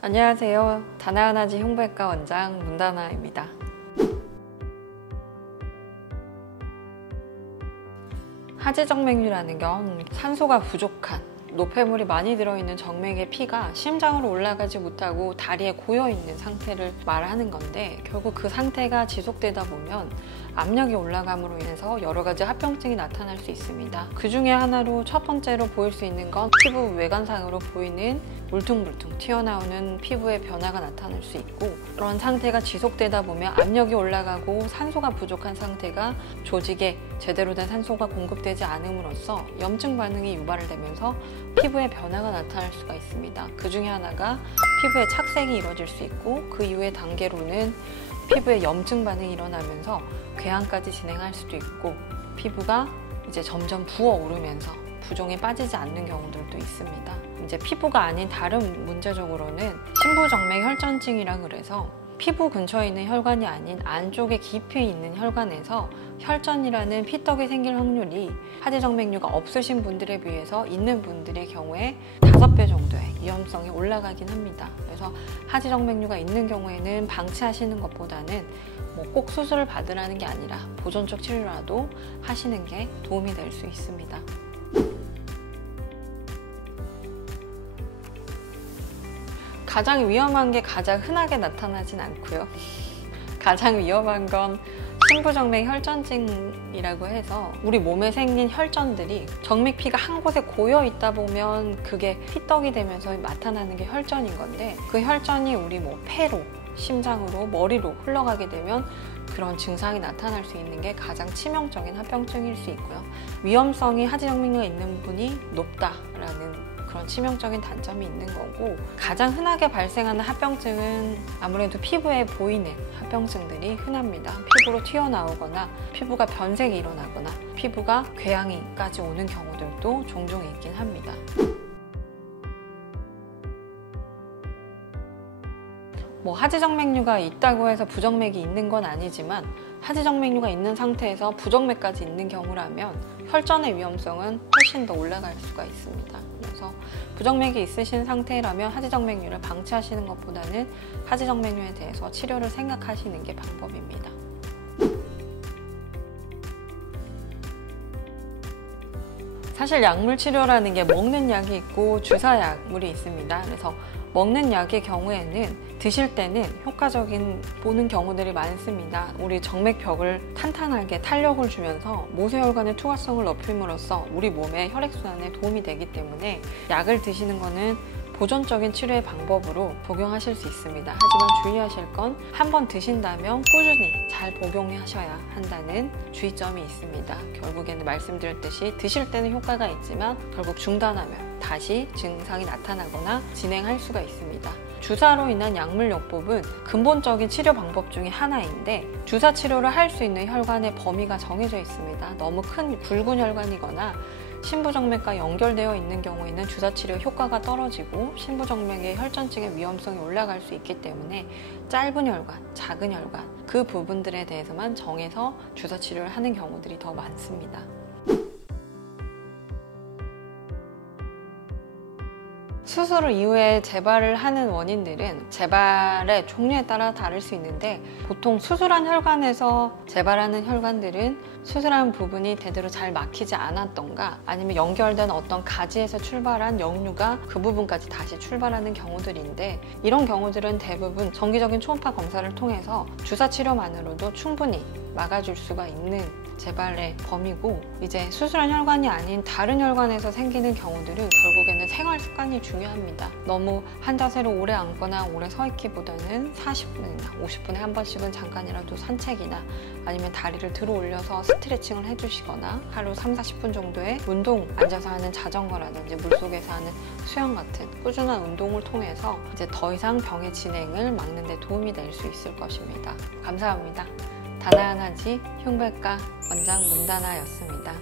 안녕하세요. 다나하나지 흉부외과 원장 문다나입니다. 하지정맥류라는 건 산소가 부족한 노폐물이 많이 들어있는 정맥의 피가 심장으로 올라가지 못하고 다리에 고여있는 상태를 말하는 건데, 결국 그 상태가 지속되다 보면 압력이 올라감으로 인해서 여러 가지 합병증이 나타날 수 있습니다. 그 중에 하나로 첫 번째로 보일 수 있는 건 피부 외관상으로 보이는 울퉁불퉁 튀어나오는 피부의 변화가 나타날 수 있고, 그런 상태가 지속되다 보면 압력이 올라가고 산소가 부족한 상태가 조직에 제대로 된 산소가 공급되지 않음으로써 염증 반응이 유발되면서 피부에 변화가 나타날 수가 있습니다. 그 중에 하나가 피부에 착색이 이루어질 수 있고, 그 이후의 단계로는 피부에 염증 반응이 일어나면서 궤양까지 진행할 수도 있고, 피부가 이제 점점 부어오르면서 부종이 빠지지 않는 경우들도 있습니다. 이제 피부가 아닌 다른 문제적으로는 심부정맥 혈전증이라 그래서 피부 근처에 있는 혈관이 아닌 안쪽에 깊이 있는 혈관에서 혈전이라는 피떡이 생길 확률이 하지정맥류가 없으신 분들에 비해서 있는 분들의 경우에 5배 정도의 위험성이 올라가긴 합니다. 그래서 하지정맥류가 있는 경우에는 방치하시는 것보다는 꼭 수술을 받으라는 게 아니라 보존적 치료라도 하시는 게 도움이 될 수 있습니다. 가장 위험한 게 가장 흔하게 나타나진 않고요. 가장 위험한 건 심부정맥 혈전증이라고 해서 우리 몸에 생긴 혈전들이 정맥피가 한 곳에 고여 있다 보면 그게 피떡이 되면서 나타나는 게 혈전인 건데, 그 혈전이 우리 폐로, 심장으로, 머리로 흘러가게 되면 그런 증상이 나타날 수 있는 게 가장 치명적인 합병증일 수 있고요. 위험성이 하지정맥류가 있는 분이 높다라는 그런 치명적인 단점이 있는 거고, 가장 흔하게 발생하는 합병증은 아무래도 피부에 보이는 합병증들이 흔합니다. 피부로 튀어나오거나 피부가 변색이 일어나거나 피부가 궤양이까지 오는 경우들도 종종 있긴 합니다. 하지정맥류가 있다고 해서 부정맥이 있는 건 아니지만, 하지정맥류가 있는 상태에서 부정맥까지 있는 경우라면 혈전의 위험성은 훨씬 더 올라갈 수가 있습니다. 그래서 부정맥이 있으신 상태라면 하지정맥류를 방치하시는 것보다는 하지정맥류에 대해서 치료를 생각하시는 게 방법입니다. 사실 약물 치료라는 게 먹는 약이 있고 주사 약물이 있습니다. 그래서 먹는 약의 경우에는 드실 때는 효과적인 보는 경우들이 많습니다. 우리 정맥벽을 탄탄하게 탄력을 주면서 모세혈관의 투과성을 높임으로써 우리 몸의 혈액순환에 도움이 되기 때문에 약을 드시는 거는 보존적인 치료의 방법으로 복용하실 수 있습니다. 하지만 주의하실 건 한 번 드신다면 꾸준히 잘 복용하셔야 한다는 주의점이 있습니다. 결국에는 말씀드렸듯이 드실 때는 효과가 있지만 결국 중단하면 다시 증상이 나타나거나 진행할 수가 있습니다. 주사로 인한 약물요법은 근본적인 치료 방법 중에 하나인데, 주사 치료를 할 수 있는 혈관의 범위가 정해져 있습니다. 너무 큰 굵은 혈관이거나 심부정맥과 연결되어 있는 경우에는 주사치료 효과가 떨어지고 심부정맥의 혈전증의 위험성이 올라갈 수 있기 때문에 짧은 혈관, 작은 혈관 그 부분들에 대해서만 정해서 주사치료를 하는 경우들이 더 많습니다. 수술 이후에 재발을 하는 원인들은 재발의 종류에 따라 다를 수 있는데, 보통 수술한 혈관에서 재발하는 혈관들은 수술한 부분이 제대로 잘 막히지 않았던가, 아니면 연결된 어떤 가지에서 출발한 역류가 그 부분까지 다시 출발하는 경우들인데, 이런 경우들은 대부분 정기적인 초음파 검사를 통해서 주사 치료만으로도 충분히 막아줄 수가 있는 재발의 범위고, 이제 수술한 혈관이 아닌 다른 혈관에서 생기는 경우들은 결국에는 생활 습관이 중요합니다. 너무 한 자세로 오래 앉거나 오래 서 있기보다는 40분이나 50분에 한 번씩은 잠깐이라도 산책이나 아니면 다리를 들어 올려서 스트레칭을 해주시거나 하루 30-40분 정도의 운동, 앉아서 하는 자전거라든지 물속에서 하는 수영 같은 꾸준한 운동을 통해서 이제 더 이상 병의 진행을 막는 데 도움이 될 수 있을 것입니다. 감사합니다. 다나하나지 흉부외과 원장 문다나였습니다.